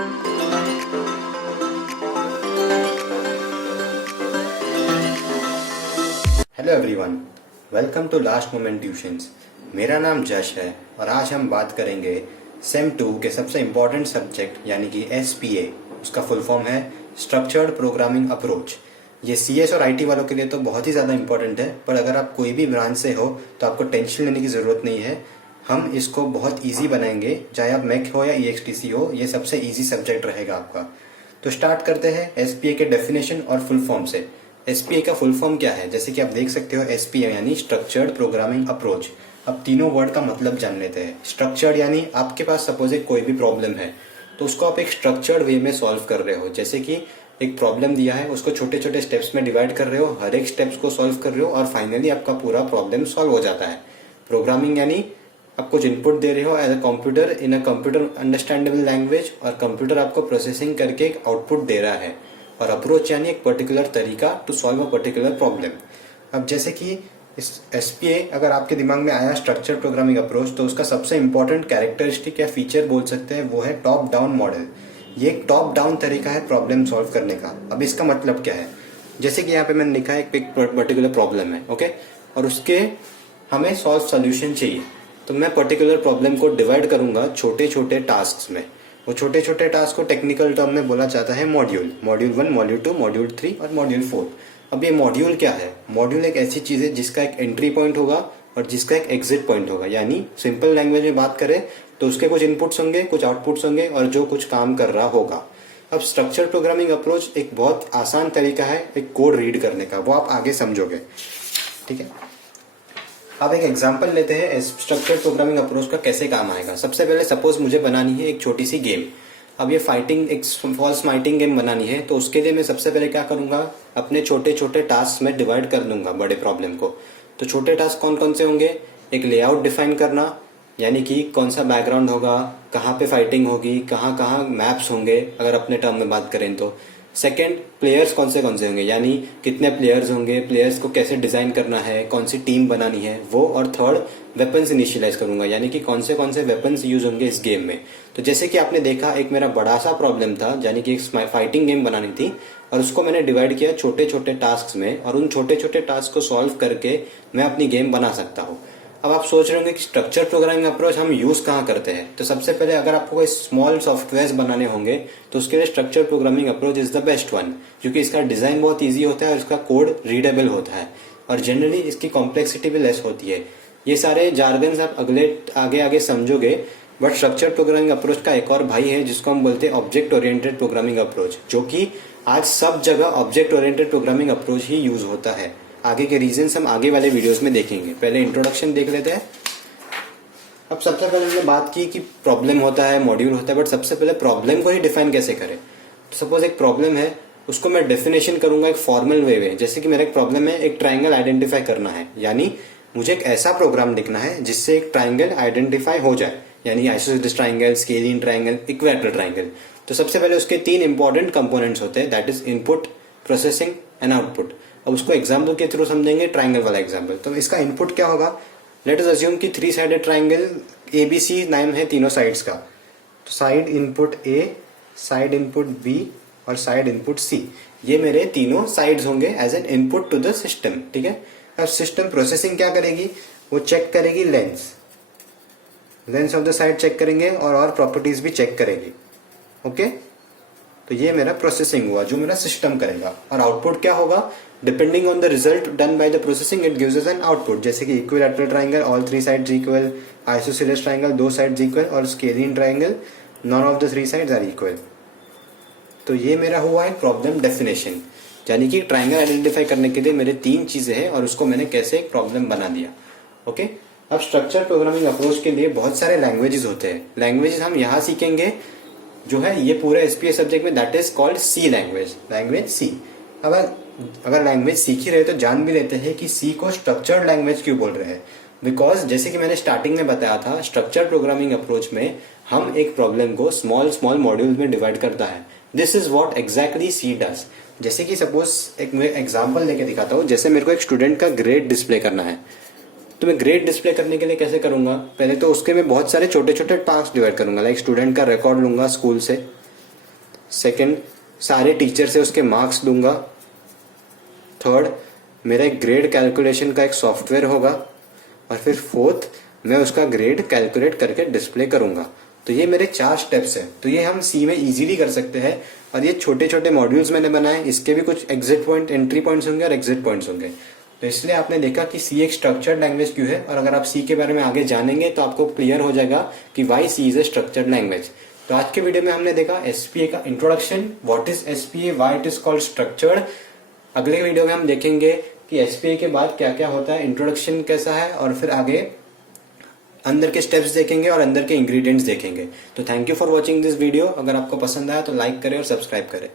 Hello everyone, welcome to Last Moment Tuitions. मेरा नाम जश है और आज हम बात करेंगे सेम 2 के सबसे इम्पोर्टेंट सब्जेक्ट यानी कि SPA। उसका फुल फॉर्म है स्ट्रक्चर्ड प्रोग्रामिंग अप्रोच। ये CS और IT वालों के लिए तो बहुत ही ज़्यादा इम्पोर्टेंट है, पर अगर आप कोई भी ब्रांच से हो तो आपको टेंशन लेने की ज़रूरत नहीं है। हम इसको बहुत ईजी बनाएंगे, चाहे आप मैक हो या EXTC हो, ये सबसे ईजी सब्जेक्ट रहेगा आपका। तो स्टार्ट करते हैं SPA के डेफिनेशन और फुल फॉर्म से। SPA का फुल फॉर्म क्या है? जैसे कि आप देख सकते हो, SPA यानी स्ट्रक्चर्ड प्रोग्रामिंग अप्रोच। अब तीनों वर्ड का मतलब जान लेते हैं। स्ट्रक्चर्ड यानी आपके पास सपोज एक कोई भी प्रॉब्लम है तो उसको आप एक स्ट्रक्चर्ड वे में सॉल्व कर रहे हो। जैसे कि एक प्रॉब्लम दिया है, उसको छोटे छोटे स्टेप्स में डिवाइड कर रहे हो, हर एक स्टेप्स को सॉल्व कर रहे हो और फाइनली आपका पूरा प्रॉब्लम सॉल्व हो जाता है। प्रोग्रामिंग यानी आप कुछ इनपुट दे रहे हो as a computer in a computer understandable language, और कंप्यूटर आपको प्रोसेसिंग करके एक आउटपुट दे रहा है। और अप्रोच यानी एक पर्टिकुलर तरीका to solve a particular problem. अब जैसे कि इस SPA अगर आपके दिमाग में आया स्ट्रक्चर प्रोग्रामिंग अप्रोच, तो उसका सबसे इंपॉर्टेंट कैरेक्टरिस्टिक या फीचर बोल सकते हैं, वो है टॉप डाउन मॉडल। ये एक टॉप डाउन तरीका है प्रॉब्लम सॉल्व करने का। अब इसका मतलब क्या है? जैसे कि यहाँ पे मैंने लिखा है एक पर्टिकुलर प्रॉब्लम है, ओके, और उसके हमें सॉल्व सोल्यूशन चाहिए। तो मैं पर्टिकुलर प्रॉब्लम को डिवाइड करूंगा छोटे छोटे टास्क में। वो छोटे छोटे टास्क को टेक्निकल टर्म में बोला जाता है मॉड्यूल। मॉड्यूल 1, मॉड्यूल 2, मॉड्यूल 3 और मॉड्यूल 4। अब ये मॉड्यूल क्या है? मॉड्यूल एक ऐसी चीज है जिसका एक एंट्री पॉइंट होगा और जिसका एक एग्जिट पॉइंट होगा। यानी सिंपल लैंग्वेज में बात करें तो उसके कुछ इनपुट्स होंगे, कुछ आउटपुट्स होंगे और जो कुछ काम कर रहा होगा। अब स्ट्रक्चर प्रोग्रामिंग अप्रोच एक बहुत आसान तरीका है एक कोड रीड करने का, वो आप आगे समझोगे, ठीक है। अब एक एग्जांपल लेते हैं स्ट्रक्चर प्रोग्रामिंग अप्रोच का कैसे काम आएगा। सबसे पहले सपोज मुझे बनानी है एक छोटी सी गेम। अब ये एक फॉल्स फाइटिंग गेम बनानी है, तो उसके लिए मैं सबसे पहले क्या करूंगा, अपने छोटे छोटे टास्क में डिवाइड कर दूंगा बड़े प्रॉब्लम को। तो छोटे टास्क कौन कौन से होंगे? एक लेआउट डिफाइन करना, यानी कि कौन सा बैकग्राउंड होगा, कहाँ पे फाइटिंग होगी, कहाँ कहाँ मैप्स होंगे अगर अपने टर्म में बात करें तो। सेकंड, प्लेयर्स कौन से होंगे, यानी कितने प्लेयर्स होंगे, प्लेयर्स को कैसे डिजाइन करना है, कौन सी टीम बनानी है वो। और थर्ड, वेपन्स इनिशियलाइज करूंगा, यानी कि कौन से वेपन्स यूज होंगे इस गेम में। तो जैसे कि आपने देखा, एक मेरा बड़ा सा प्रॉब्लम था, यानी कि एक फाइटिंग गेम बनानी थी और उसको मैंने डिवाइड किया छोटे छोटे टास्क में, और उन छोटे छोटे टास्क को सॉल्व करके मैं अपनी गेम बना सकता हूँ। अब आप सोच रहे होंगे कि स्ट्रक्चर प्रोग्रामिंग अप्रोच हम यूज कहाँ करते हैं? तो सबसे पहले अगर आपको कोई स्मॉल सॉफ्टवेयर बनाने होंगे तो उसके लिए structure programming approach is the best one, क्योंकि इसका डिजाइन बहुत इजी होता है और इसका कोड रीडेबल होता है और जनरली इसकी कॉम्प्लेक्सिटी भी लेस होती है। ये सारे जार्गन्स आप आगे आगे समझोगे। बट स्ट्रक्चर प्रोग्रामिंग अप्रोच का एक और भाई है जिसको हम बोलते हैं ऑब्जेक्ट ओरिएंटेड प्रोग्रामिंग अप्रोच, जो कि आज सब जगह ऑब्जेक्ट ओरिएंटेड प्रोग्रामिंग अप्रोच ही यूज होता है। आगे के रीजंस हम आगे वाले वीडियोस में देखेंगे, पहले इंट्रोडक्शन देख लेते हैं। अब सबसे पहले हमने बात की कि प्रॉब्लम होता है, मॉड्यूल होता है, बट सबसे पहले प्रॉब्लम को ही डिफाइन कैसे करें। तो सपोज एक प्रॉब्लम है, उसको मैं डेफिनेशन करूंगा एक फॉर्मल वे में। जैसे कि मेरा एक प्रॉब्लम है, एक ट्राइंगल आइडेंटिफाई करना है, यानी मुझे एक ऐसा प्रोग्राम लिखना है जिससे एक ट्राइंगल आइडेंटिफाई हो जाए, यानी isosceles triangle, scalene triangle, equilateral triangle. तो सबसे पहले उसके 3 इंपॉर्टेंट कंपोनेंट्स होते हैं, that is input, processing and output. अब उसको एग्जाम्पल के थ्रू समझेंगे, ट्राइंगल वाला एग्जाम्पल। तो इसका इनपुट क्या होगा? लेट अस अज्यूम कि 3 साइडेड ट्राइंगल ABC नाम है तीनों साइड्स का। तो side input A, side input B और साइड इनपुट C, ये मेरे तीनों साइड्स होंगे as an input to the system, ठीक है। अब सिस्टम प्रोसेसिंग क्या करेगी? वो चेक करेगी lengths of the side check करेंगे और प्रॉपर्टीज भी चेक करेगी, ओके। तो ये मेरा प्रोसेसिंग हुआ, जो मेरा सिस्टम करेगा। और आउटपुट क्या होगा? Depending on the result done by the processing it gives us an output. जैसे कि equilateral triangle, all 3 sides equal, isosceles triangle, 2 sides equal, और scalene triangle, none of the 3 sides are equal. तो ये मेरा हुआ है प्रॉब्लम डेफिनेशन, यानी कि ट्राइंगल आइडेंटिफाई करने के लिए मेरे 3 चीजें हैं और उसको मैंने कैसे एक प्रॉब्लम बना दिया, ओके। अब स्ट्रक्चर प्रोग्रामिंग अप्रोच के लिए बहुत सारे लैंग्वेजेस होते हैं। लैंग्वेजेस हम यहाँ सीखेंगे जो है ये पूरे SPA सब्जेक्ट में, that is called C language C। अब अगर लैंग्वेज सीख ही रहे तो जान भी लेते हैं कि C को स्ट्रक्चर्ड लैंग्वेज क्यों बोल रहे हैं। बिकॉज जैसे कि मैंने स्टार्टिंग में बताया था, स्ट्रक्चर प्रोग्रामिंग अप्रोच में हम एक प्रॉब्लम को स्मॉल मॉड्यूल्स में डिवाइड करता है। This is what exactly C does. जैसे कि सपोज एक मैं एग्जांपल लेके दिखाता हूँ। जैसे मेरे को एक स्टूडेंट का ग्रेड डिस्प्ले करना है, तो मैं ग्रेड डिस्प्ले करने के लिए कैसे करूंगा? पहले तो उसके मैं बहुत सारे छोटे छोटे टास्क डिवाइड करूंगा। लाइक स्टूडेंट का रिकॉर्ड लूंगा स्कूल से, सेकंड, सारे टीचर से उसके मार्क्स दूंगा। थर्ड, मेरा एक ग्रेड कैलकुलेशन का एक सॉफ्टवेयर होगा। और फिर फोर्थ, मैं उसका ग्रेड कैलकुलेट करके डिस्प्ले करूंगा। तो ये मेरे 4 स्टेप्स हैं। तो ये हम सी में इजीली कर सकते हैं। और ये छोटे छोटे मॉड्यूल्स मैंने बनाए, इसके भी कुछ एग्जिट पॉइंट, एंट्री पॉइंट्स होंगे और एग्जिट पॉइंट्स होंगे। तो इसलिए आपने देखा कि सी एक स्ट्रक्चर्ड लैंग्वेज क्यों है। और अगर आप सी के बारे में आगे जानेंगे तो आपको क्लियर हो जाएगा कि why C is a structured language. तो आज के वीडियो में हमने देखा एसपीए का introduction, what is SPA, why it is called structured. अगले वीडियो में हम देखेंगे कि एसपीए के बाद क्या क्या होता है, इंट्रोडक्शन कैसा है, और फिर आगे अंदर के स्टेप्स देखेंगे और अंदर के इंग्रेडिएंट्स देखेंगे। तो thank you for watching this video. अगर आपको पसंद आया तो लाइक करें और सब्सक्राइब करें।